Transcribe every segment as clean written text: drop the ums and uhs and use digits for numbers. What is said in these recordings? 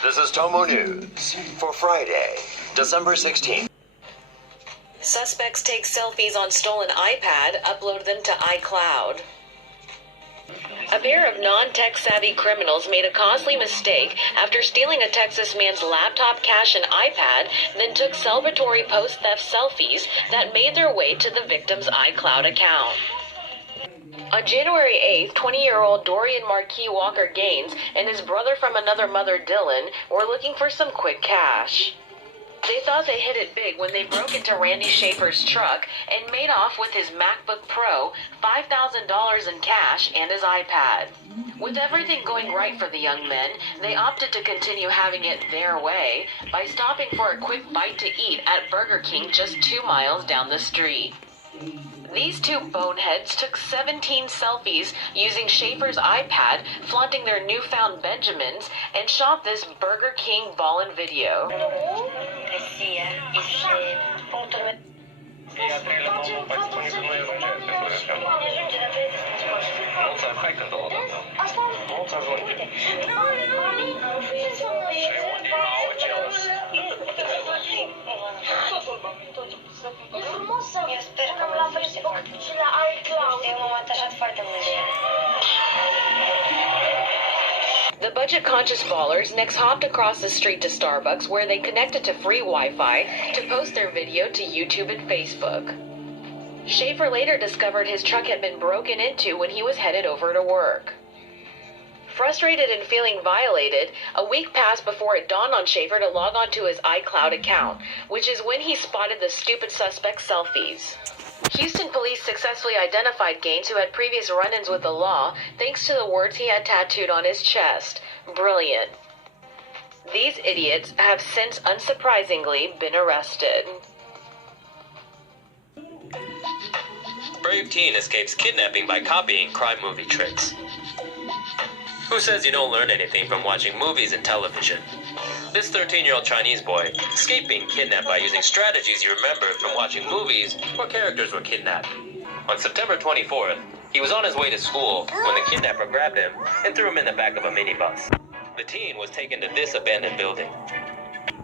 This is Tomo News for Friday, December 16th. Suspects take selfies on stolen iPad, upload them to iCloud. A pair of non-tech-savvy criminals made a costly mistake after stealing a Texas man's laptop, cash, and iPad, then took celebratory post-theft selfies that made their way to the victim's iCloud account. On January 8th, 20-year-old Dorian Marquis Walker Gaines and his brother from another mother, Dylan, were looking for some quick cash. They thought they hit it big when they broke into Randy Schaefer's truck and made off with his MacBook Pro, $5,000 in cash, and his iPad. With everything going right for the young men, they opted to continue having it their way by stopping for a quick bite to eat at Burger King just 2 miles down the street. These two boneheads took 17 selfies using Schaefer's iPad, flaunting their newfound Benjamins, and shot this Burger King ballin' video. The budget-conscious ballers next hopped across the street to Starbucks, where they connected to free Wi-Fi to post their video to YouTube and Facebook. Schaefer later discovered his truck had been broken into when he was headed over to work. Frustrated and feeling violated, a week passed before it dawned on Schaefer to log on to his iCloud account, which is when he spotted the stupid suspect's selfies. Houston police successfully identified Gaines, who had previous run-ins with the law, thanks to the words he had tattooed on his chest. Brilliant. These idiots have since, unsurprisingly, been arrested. Brave teen escapes kidnapping by copying crime movie tricks. Who says you don't learn anything from watching movies and television? This 13-year-old Chinese boy escaped being kidnapped by using strategies he remembered from watching movies where characters were kidnapped. On September 24th, he was on his way to school when the kidnapper grabbed him and threw him in the back of a minibus. The teen was taken to this abandoned building.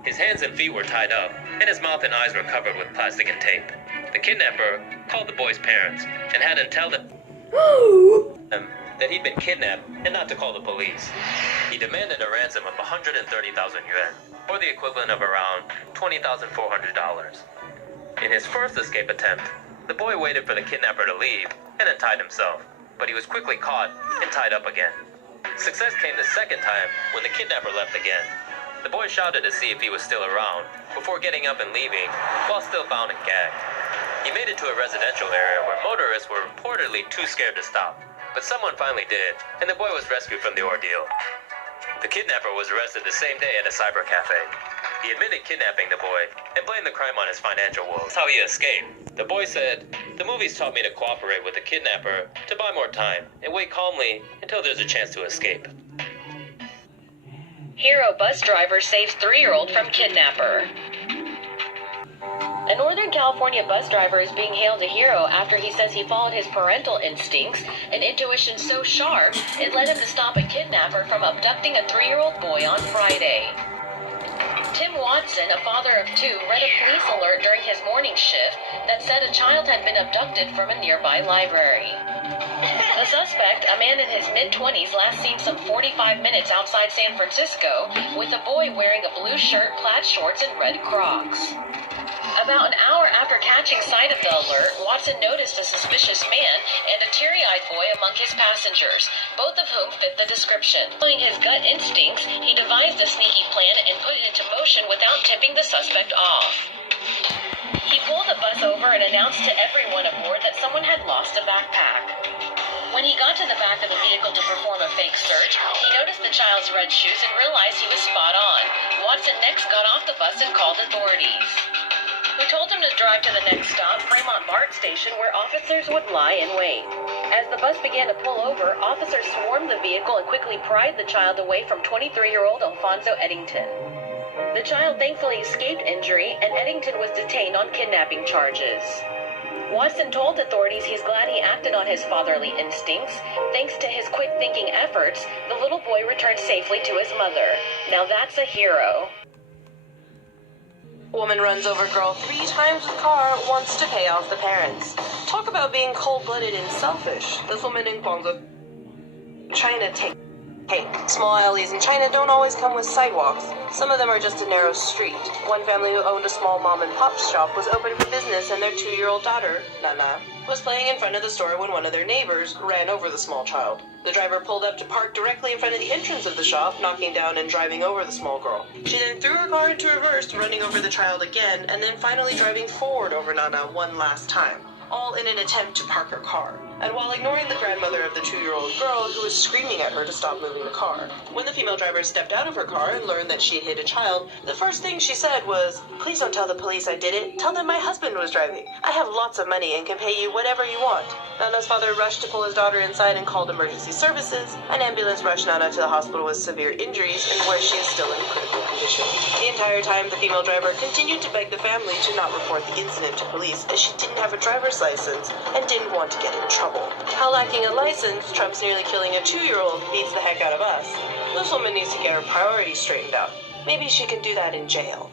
His hands and feet were tied up, and his mouth and eyes were covered with plastic and tape. The kidnapper called the boy's parents and had him tell them that he'd been kidnapped and not to call the police. He demanded a ransom of 130,000 yuan, or the equivalent of around $20,400. In his first escape attempt, the boy waited for the kidnapper to leave and then tied himself, but he was quickly caught and tied up again. Success came the second time when the kidnapper left again. The boy shouted to see if he was still around before getting up and leaving while still bound and gagged. He made it to a residential area where motorists were reportedly too scared to stop. But someone finally did, and the boy was rescued from the ordeal. The kidnapper was arrested the same day at a cyber cafe. He admitted kidnapping the boy and blamed the crime on his financial woes. That's how he escaped. The boy said, "The movies taught me to cooperate with the kidnapper, to buy more time, and wait calmly until there's a chance to escape." Hero bus driver saves 3-year-old from kidnapper. A Northern California bus driver is being hailed a hero after he says he followed his parental instincts, an intuition so sharp it led him to stop a kidnapper from abducting a 3-year-old boy on Friday. Tim Watson, a father of 2, read a police alert during his morning shift that said a child had been abducted from a nearby library. The suspect, a man in his mid-20s, last seen some 45 minutes outside San Francisco with a boy wearing a blue shirt, plaid shorts, and red Crocs. About an hour after catching sight of the alert, Watson noticed a suspicious man and a teary-eyed boy among his passengers, both of whom fit the description. Following his gut instincts, he devised a sneaky plan and put it into motion without tipping the suspect off. He pulled the bus over and announced to everyone aboard that someone had lost a backpack. When he got to the back of the vehicle to perform a fake search, he noticed the child's red shoes and realized he was spot on. Watson next got off the bus and called authorities. We told him to drive to the next stop, Fremont BART station, where officers would lie in wait. As the bus began to pull over, officers swarmed the vehicle and quickly pried the child away from 23-year-old Alfonso Eddington. The child thankfully escaped injury, and Eddington was detained on kidnapping charges. Watson told authorities he's glad he acted on his fatherly instincts. Thanks to his quick-thinking efforts, the little boy returned safely to his mother. Now that's a hero. Woman runs over girl 3 times with car, wants to pay off the parents. Talk about being cold-blooded and selfish. This woman in Guangzhou, China, Hey, small alleys in China don't always come with sidewalks. Some of them are just a narrow street. One family who owned a small mom-and-pop shop was open for business, and their 2-year-old daughter, Nana, was playing in front of the store when one of their neighbors ran over the small child. The driver pulled up to park directly in front of the entrance of the shop, knocking down and driving over the small girl. She then threw her car into reverse, running over the child again, and then finally driving forward over Nana one last time, all in an attempt to park her car, and while ignoring the grandmother of the 2-year-old girl who was screaming at her to stop moving the car. When the female driver stepped out of her car and learned that she had hit a child, the first thing she said was, "Please don't tell the police I did it. Tell them my husband was driving. I have lots of money and can pay you whatever you want." Nana's father rushed to pull his daughter inside and called emergency services. An ambulance rushed Nana to the hospital with severe injuries, and where she is still in critical condition. The entire time, the female driver continued to beg the family to not report the incident to police, as she didn't have a driver's license and didn't want to get in trouble. How lacking a license, Trump's nearly killing a 2-year-old beats the heck out of us. This woman needs to get her priorities straightened out. Maybe she can do that in jail.